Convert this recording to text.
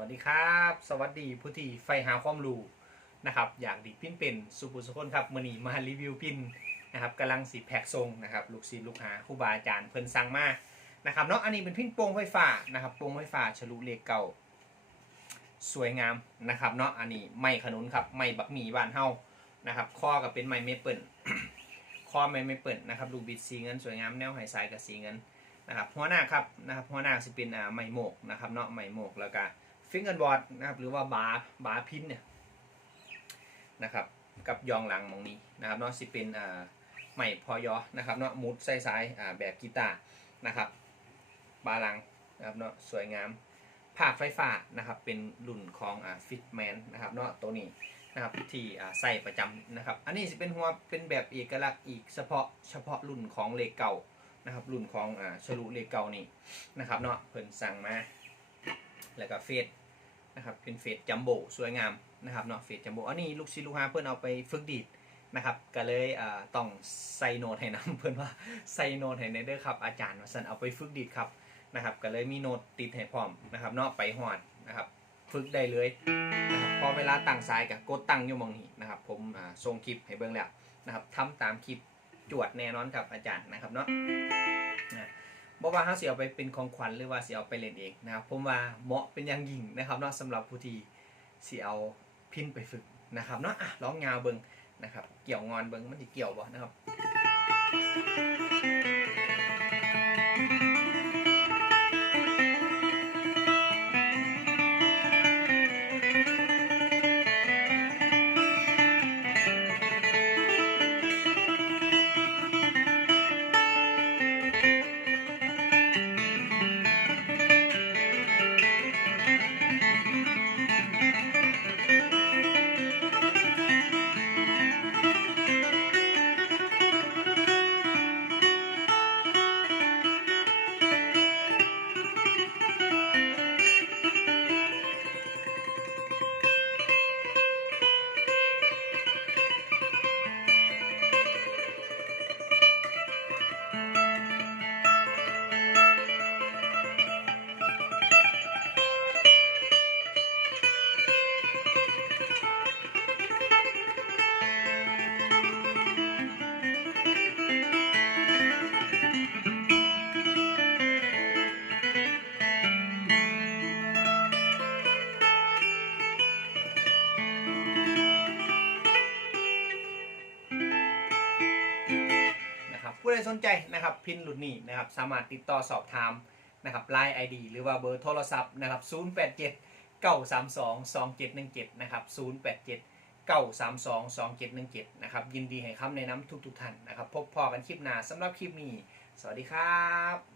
วัสดีผู้ที่ใฝ่หาความรู้นะครับอยากดีดพินเป็นสุภุสุคนครับมือนีมารีวิวพินนะครับกำลังสิแพ็กทรงนะครับลูกศิษย์ลูกหาครูบาอาจารย์เพิ่นสั่งมานะครับเนาะอันนี้เป็นพินโป่งไฟฟ้านะครับโป่งไฟฟ้าฉลุเหล็กเก่า สวยงามนะครับเนาะอันนี้ไม้ขนุนครับไม้บักหมี่บ้านเฮานะครับข้อกับเป็นไม้เมเปิลข้อไม้เมเปิลนะครับลูกบิดสีเงินสวยงามแนวไหสายกับสีเงินนะครับหัวหน้าครับนะครับหัวหน้าสิเป็นอ่าไม้โมกนะครับเนาะไม้โมกแล้วก็ ฟิงเกิลบอร์ดนะครับหรือว่าบาร์บาร์พินเนี่ยนะครับกับยองหลังมองนี้นะครับเนาะสิเป็นอ่าไม้พอยอนะครับเนาะมุดใส่สายอ่าแบบกีตาร์นะครับบาร์หลังนะครับเนาะสวยงามภาคไฟฟ้านะครับเป็นรุ่นของอ่าฟิตแมนนะครับเนาะตัวนี้นะครับที่อ่าใส่ประจำนะครับ อันนี้จะเป็นหัวเป็นแบบเอกลักษณ์อีกเฉพาะเฉพาะรุ่นของเลขเก่านะครับ รุ่นของอ่าฉลุเลขเก่านี่นะครับเนาะเพิ่นสั่งมา แล้วก็เฟสนะครับเป็นเฟสจัมโบ้สวยงามนะครับเนาะเฟสจัมโบ้อันนี้ลูกศิษย์ลูกหาเพิ่อนเอาไปฝึกดีดนะครับก็เลยอ่าต้องใส่โน้ตให้นํเพิ่อนว่าใส่โน้ตให้ในเด้อครับอาจารย์ว่าสันเอาไปฝึกดีดครับนะครับก็เลยมีโน้ตติดให้พร้อมนะครับเนอกไปหอดนะครับฝึกได้เลยนะครับพอเวลาตั้งสายกับกดตั้งอยู่หมองนี้นะครับผมส่งคลิปให้เบิ่งแล้วนะครับทำตามคลิปจวดแน่นอนครับอาจารย์นะครับเนาะ บอกว่าเขาเสียเอาไปเป็นของขวัญหรือว่าเสียเอาไปเล่นเองนะครับผมว่าเหมาะเป็นอย่างยิ่งนะครับเนาะสำหรับผู้ที่เสียเอาพินไปฝึกนะครับเนาะอะร้องงาวเบิงนะครับ เกี่ยวงอนเบิงมันจะเกี่ยวบ่นะครับ นะครับผู้ใดสนใจนะครับพินหลุดนนี้นะครับสามารถติดต่อสอบถามนะครับไลน์ไอดีหรือว่าเบอร์โทรศัพท์นะครับ087 932 2717นะครับ087 932 2717นะครับยินดีให้คำแนะนำทุกๆท่านนะครับพบพอกันคลิปหน้าสำหรับคลิปนี้ สวัสดีครับ